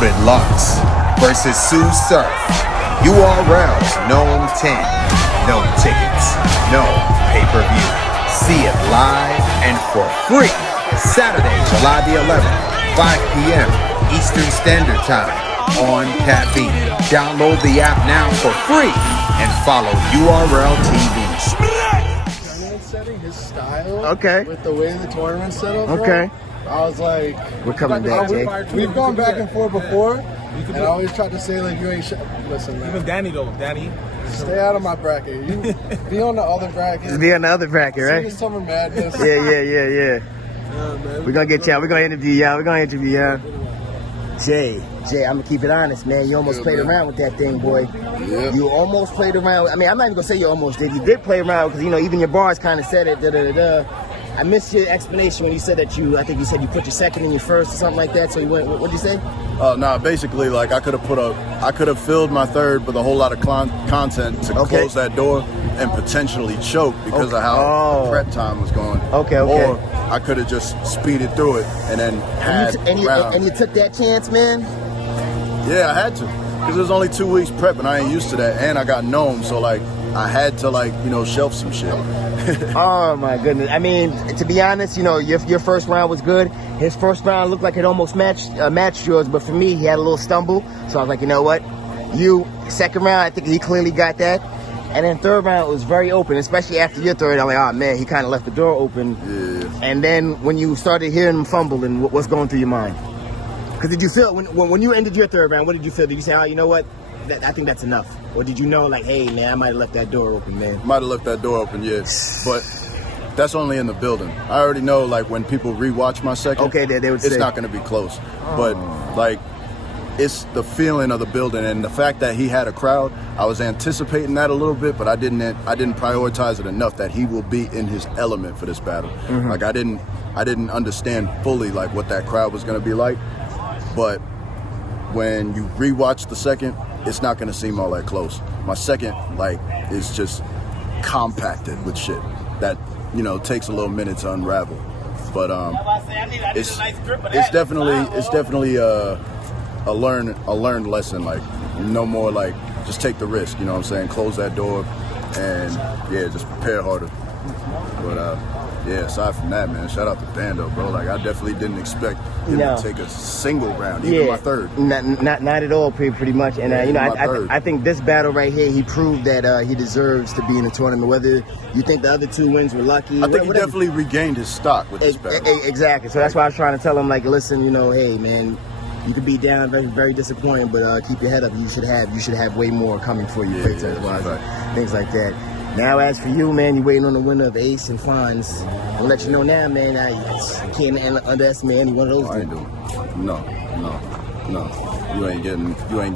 Loaded Lux versus Sue Surf. URLs Nome 10. No tickets. No pay-per-view. See it live and for free. Saturday, July the 11th, 5 p.m. Eastern Standard Time on Caffeine. Download the app now for free and follow URL TV. Tournament setting, his style. Okay. With the way the tournament set up. Okay. Bro, I was like, we're coming back, Jay. We've gone back and forth before, and I always tried to say, like, you ain't listen, man. Even Danny, though. Danny. Stay out of my bracket. You be on the other bracket. Be on the other bracket, right? See the Summer Madness. Yeah. Man, We're gonna get y'all. We're gonna interview y'all. Jay, I'm gonna keep it honest, man. You almost played around with that thing, boy. Yeah. You almost played around. I mean, I'm not even gonna say you almost did. You did play around because, you know, even your bars kind of said it. I missed your explanation when you said that I think you said you put your second in your first or something like that. So you went. What'd you say? No, basically, like I could have filled my third with a whole lot of content to close that door and potentially choke because of how prep time was going. Okay. Or I could have just speeded through it and then had and you took that chance, man. Yeah, I had to because it was only 2 weeks prep and I ain't used to that, and I got Nome, so like I had to shelf some shit. Oh my goodness! I mean, to be honest, you know, your first round was good. His first round looked like it almost matched yours, but for me, he had a little stumble. So I was like, you know what? Second round, I think he clearly got that. And then third round, it was very open, especially after your third. I'm like, oh man, he kind of left the door open. Yeah. And then when you started hearing him fumble, and what's going through your mind? Because did you feel when you ended your third round? What did you feel? Did you say, oh, you know what? I think that's enough. Or did you know, like, hey, man, I might have left that door open, man? Might have left that door open, yeah. But that's only in the building. I already know, like, when people rewatch my second, they would say it's not going to be close. But, like, it's the feeling of the building and the fact that he had a crowd. I was anticipating that a little bit, but I didn't prioritize it enough that he will be in his element for this battle. Mm-hmm. Like, I didn't understand fully, like, what that crowd was going to be like. But when you rewatch the second, it's not going to seem all that close. My second, like, is just compacted with shit that, you know, takes a little minute to unravel. But it's definitely a learned lesson. Like, no more, like, just take the risk. You know what I'm saying? Close that door, and yeah, just prepare harder. But yeah, aside from that, man, shout out to Bando, bro. Like, I definitely didn't expect him to take a single round, even my third. Not at all, pretty much. And you know, I think this battle right here, he proved that he deserves to be in the tournament. Whether you think the other two wins were lucky, I think he definitely regained his stock with this battle. Exactly. So that's why I was trying to tell him, like, listen, you know, hey, man, you could be down, very, very disappointing, but keep your head up. You should have way more coming for you, things like that. Now, as for you, man, you're waiting on the winner of Ace and Fonz. I'll let you know now, man. You can't underestimate any one of those. I ain't doing. No. You ain't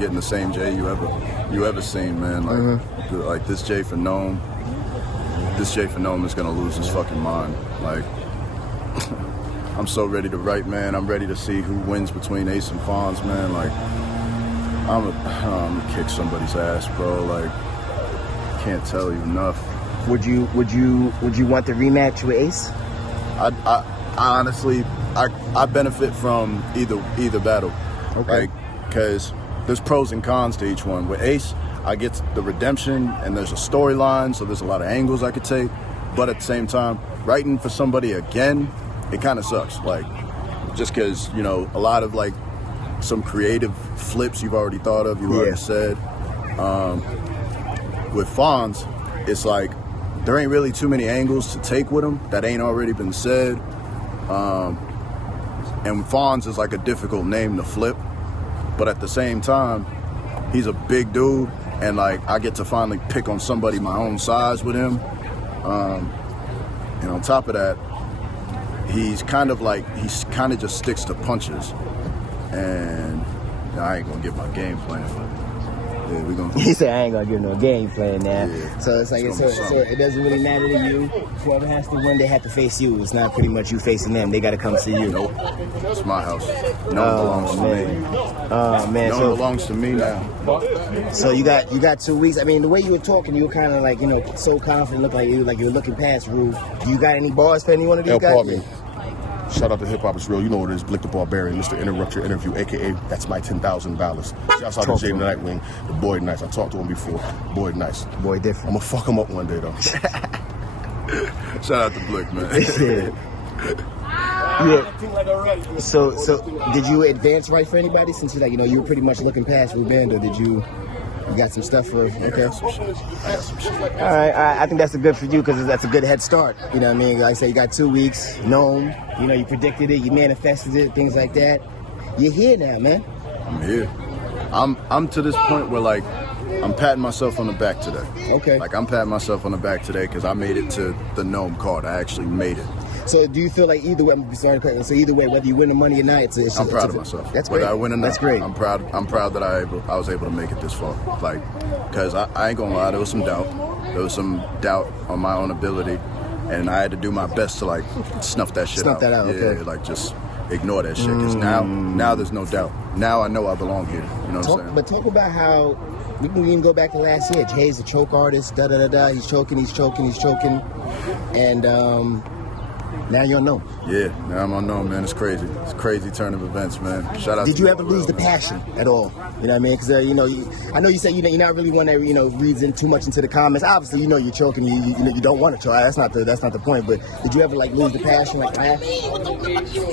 getting the same Jey you ever seen, man. Like, like this Jey for Nome. This Jey for Nome is gonna lose his fucking mind. Like, I'm so ready to write, man. I'm ready to see who wins between Ace and Fonz, man. Like, I'm gonna kick somebody's ass, bro. Like, can't tell you enough. Would you want the rematch with Ace? I honestly benefit from either battle. Okay. Because there's pros and cons to each one. With Ace, I get the redemption and there's a storyline, so there's a lot of angles I could take. But at the same time, writing for somebody again, it kind of sucks. Like, just because, you know, a lot of, like, some creative flips you've already thought of, you already said. With Fonz, it's like there ain't really too many angles to take with him that ain't already been said. And Fonz is like a difficult name to flip, but at the same time, he's a big dude, and like I get to finally pick on somebody my own size with him. And on top of that, he kind of just sticks to punches. And I ain't gonna give my game plan, but yeah, we gonna. He said, "I ain't gonna give no game plan now." Yeah, so it's like so it doesn't really matter to you. Whoever has to win, they have to face you. It's not pretty much you facing them. They got to come see you. Nope, it's my house. No belongs to me. Oh man, no belongs to me now. So you got 2 weeks. I mean, the way you were talking, you were kind of like, you know, so confident, look like you were looking past Ru. You got any bars for any one of these guys? Pardon me. Shout out to Hip Hop is Real. You know what it is. Blick the Barbarian, Mr. Interrupt Your Interview, a.k.a. that's my $10,000. Shouts out to Jey The Nitewing. The boy nice. I talked to him before. Boy nice. Boy different. I'm going to fuck him up one day, though. Shout out to Blick, man. Yeah. So did you advance right for anybody since you were pretty much looking past Ru Bando? Did you got some stuff for? Okay. All right. I think that's a good for you because that's a good head start. You know what I mean? Like I say, you got 2 weeks. Nome. You predicted it. You manifested it. Things like that. You're here now, man. I'm here. I'm to this point where like I'm patting myself on the back today. Okay. Like I'm patting myself on the back today because I made it to the Nome card. I actually made it. So do you feel like either way? So either way, whether you win the money or not, I'm proud of myself. That's great. Whether I win or not, that's great. I'm proud that I was able to make it this far. Like, because I ain't gonna lie, there was some doubt. There was some doubt on my own ability, and I had to do my best to like snuff that shit out. Snuff that out. Yeah, Okay. like just ignore that shit. Because now there's no doubt. Now I know I belong here. You know what I'm saying? But talk about how we can even go back to last year. Jay's a choke artist. He's choking, and. Now you'll know. Yeah, now I'm on Nome, man. It's crazy. It's a crazy turn of events, man. Shout out. Did to you ever lose the passion at all? You know what I mean? Because I know you say you're not really one that reads in too much into the comments. Obviously, you're choking. You don't want to choke. That's not the point. But did you ever like lose the passion like that?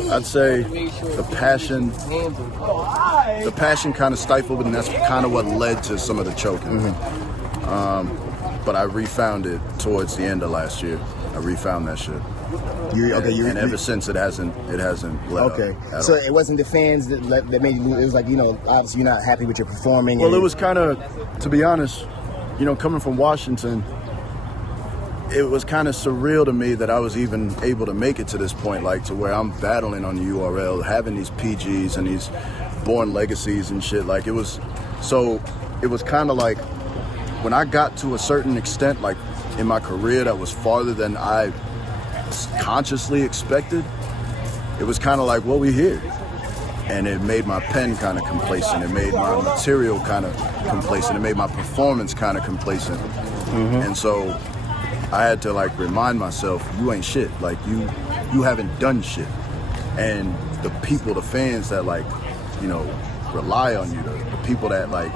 I'd say the passion kind of stifled, and that's kind of what led to some of the choking. But I refound it towards the end of last year. I refound that shit. And ever since it hasn't let up. Okay, so it wasn't the fans that made you. It was like obviously you're not happy with your performing. Well, it was kind of, to be honest, coming from Washington, it was kind of surreal to me that I was even able to make it to this point, like to where I'm battling on the URL, having these PGs and these born legacies and shit. Like it was kind of like when I got to a certain extent, like in my career, that was farther than I consciously expected. It was kind of like, well, we here. And it made my pen kind of complacent. It made my material kind of complacent. It made my performance kind of complacent. And so I had to like remind myself, you ain't shit. Like you haven't done shit. And the people, the fans that like, rely on you, the people that like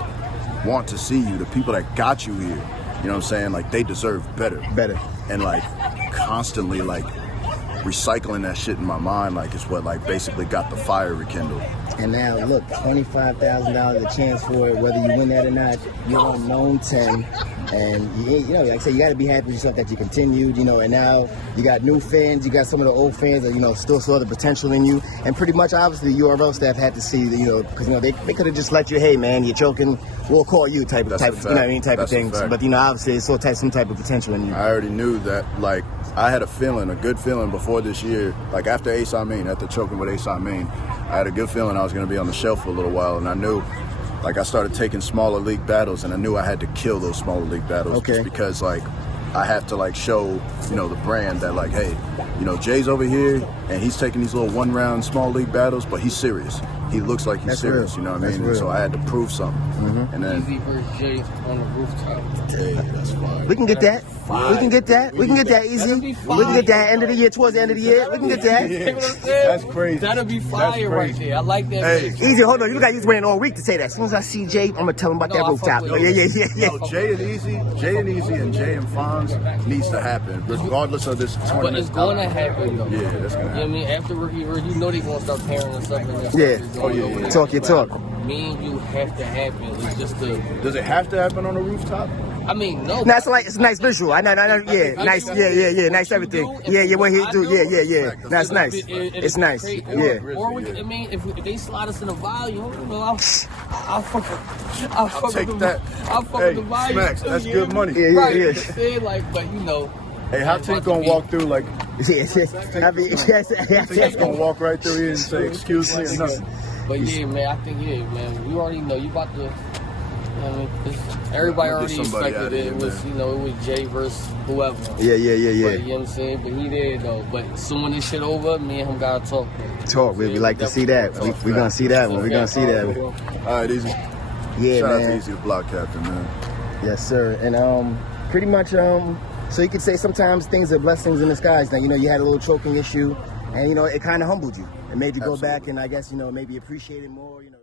want to see you, the people that got you here, you know what I'm saying? Like they deserve better. And like constantly like recycling that shit in my mind, like it's what like basically got the fire rekindled. And now look, $25,000 a chance for it, whether you win that or not. You're on Nome 10, and like I said, you got to be happy with yourself that you continued, and now you got new fans, you got some of the old fans that still saw the potential in you, and pretty much obviously the URL staff had to see because they could have just let you, hey man, you're choking, we'll call you type of things. But obviously it saw some type of potential in you. I already knew that. Like I had a good feeling before this year, like after after choking with Ace Amin, I had a good feeling I was going to be on the shelf for a little while, and I knew, like I started taking smaller league battles, and I knew I had to kill those smaller league battles just because like I have to like show, the brand that like, hey, Jay's over here and he's taking these little 1-round small league battles, but he's serious. He looks like he's serious, real. You know what I mean? Real. So I had to prove something. And then Easy versus Jey on the rooftop. hey, that's fine. We can get that. We can get that easy. We can get that end of the year, towards the end of the year. We can get that. You know what I'm saying? That's crazy. That'll be fire right there. I like that. Hey. Easy, hold on. You got he's waiting all week to say that. As soon as I see Jay, I'm gonna tell him about that I rooftop. fuck with Yeah. No, Jey and Easy, and Jey and Fonz needs to happen, regardless of this tournament. But it's going to happen though. Yeah, that's gonna happen. You know what I mean? After Rookie Word, they gonna start pairing us up. Yeah. Talk your talk. Me and you have to happen. It's just Does it have to happen on a rooftop? I mean, no. No, it's a nice visual. I know. Yeah, nice. Yeah. Nice everything. Yeah. What he do? Yeah. That's nice. It's nice. Yeah. Or if they slide us in a volume, I'll fuck Take that. I'll fuck Hey, with the volume. Smacks, that's good money. Yeah. But Hey, how Tink gonna walk through like? Yes. I mean, Tink's gonna walk right through here and say excuse me or nothing. But yeah, man, I think man, you already know you about to. Everybody already expected it. It was, it was Jay versus whoever. Yeah. But, you know what I'm saying? But he there though. But soon when this shit over, me and him gotta talk. We like to see that. We gonna see that one. We gonna see that one. All right, Easy. Yeah, Shout man. out to Easy, the block captain, man. Yes, sir. And pretty much so you could say sometimes things are blessings in disguise. Now you had a little choking issue, And, you know, it kind of humbled you. It made you go Absolutely. back and I guess, you know, maybe appreciate it more, you know.